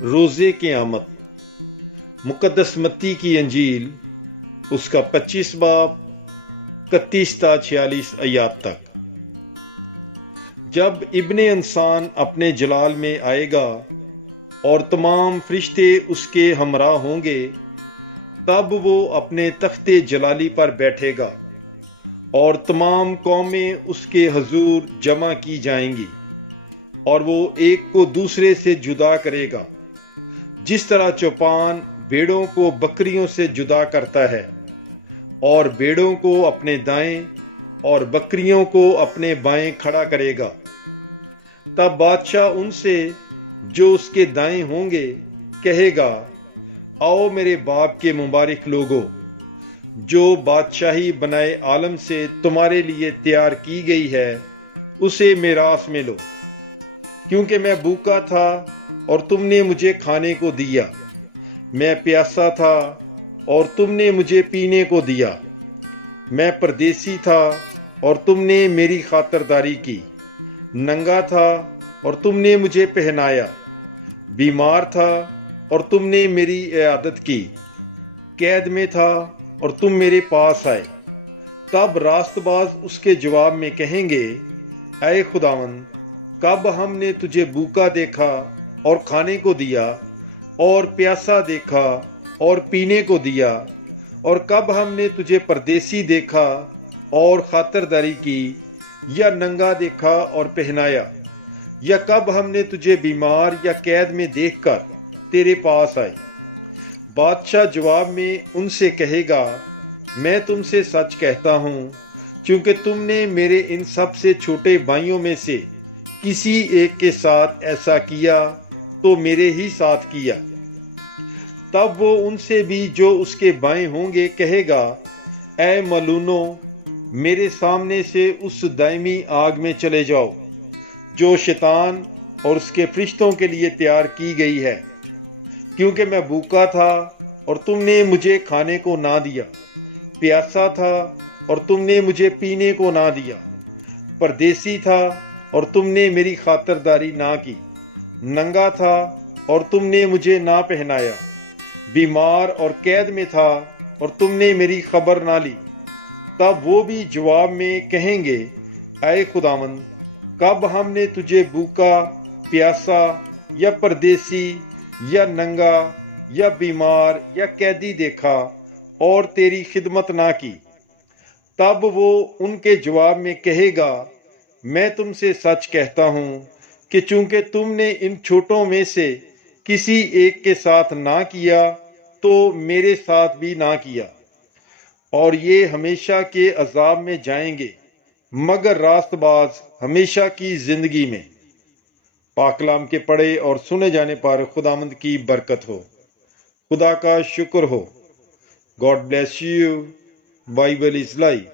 रोज़े क़यामत। मुक़द्दस मत्ती की अंजील उसका 25 बाब 31 ता 46 आयात तक। जब इब्ने इंसान अपने जलाल में आएगा और तमाम फरिश्ते उसके हमरा होंगे, तब वो अपने तख्ते जलाली पर बैठेगा और तमाम कौमें उसके हजूर जमा की जाएंगी और वो एक को दूसरे से जुदा करेगा, जिस तरह चौपान भेड़ों को बकरियों से जुदा करता है और भेड़ों को अपने दाएं और बकरियों को अपने बाएं खड़ा करेगा। तब बादशाह उनसे जो उसके दाएं होंगे कहेगा, आओ मेरे बाप के मुबारक लोगों, जो बादशाही बनाए आलम से तुम्हारे लिए तैयार की गई है, उसे मेरास में लो। क्योंकि मैं भूखा था और तुमने मुझे खाने को दिया, मैं प्यासा था और तुमने मुझे पीने को दिया, मैं परदेसी था और तुमने मेरी खातिरदारी की, नंगा था और तुमने मुझे पहनाया, बीमार था और तुमने मेरी इयादत की, कैद में था और तुम मेरे पास आए। तब रास्तबाज उसके जवाब में कहेंगे, ऐ खुदावंद, कब हमने तुझे भूखा देखा और खाने को दिया, और प्यासा देखा और पीने को दिया, और कब हमने तुझे परदेसी देखा और खातिरदारी की, या नंगा देखा और पहनाया, या कब हमने तुझे बीमार या कैद में देखकर तेरे पास आए। बादशाह जवाब में उनसे कहेगा, मैं तुमसे सच कहता हूँ, क्योंकि तुमने मेरे इन सबसे छोटे भाइयों में से किसी एक के साथ ऐसा किया तो मेरे ही साथ किया। तब वो उनसे भी जो उसके बाएं होंगे कहेगा, ऐ मलूनो, मेरे सामने से उस दायमी आग में चले जाओ जो शैतान और उसके फरिश्तों के लिए तैयार की गई है। क्योंकि मैं भूखा था और तुमने मुझे खाने को ना दिया, प्यासा था और तुमने मुझे पीने को ना दिया, परदेसी था और तुमने मेरी खातिरदारी ना की, नंगा था और तुमने मुझे ना पहनाया, बीमार और कैद में था और तुमने मेरी खबर ना ली। तब वो भी जवाब में कहेंगे, ऐ खुदावंद, कब हमने तुझे भूखा, प्यासा या परदेसी या नंगा या बीमार या कैदी देखा और तेरी खिदमत ना की। तब वो उनके जवाब में कहेगा, मैं तुमसे सच कहता हूं कि चूंकि तुमने इन छोटों में से किसी एक के साथ ना किया तो मेरे साथ भी ना किया। और ये हमेशा के अजाब में जाएंगे, मगर रास्तबाज हमेशा की जिंदगी में। पाकलाम के पढ़े और सुने जाने पर खुदामंद की बरकत हो। खुदा का शुक्र हो। God bless you. Bible is life.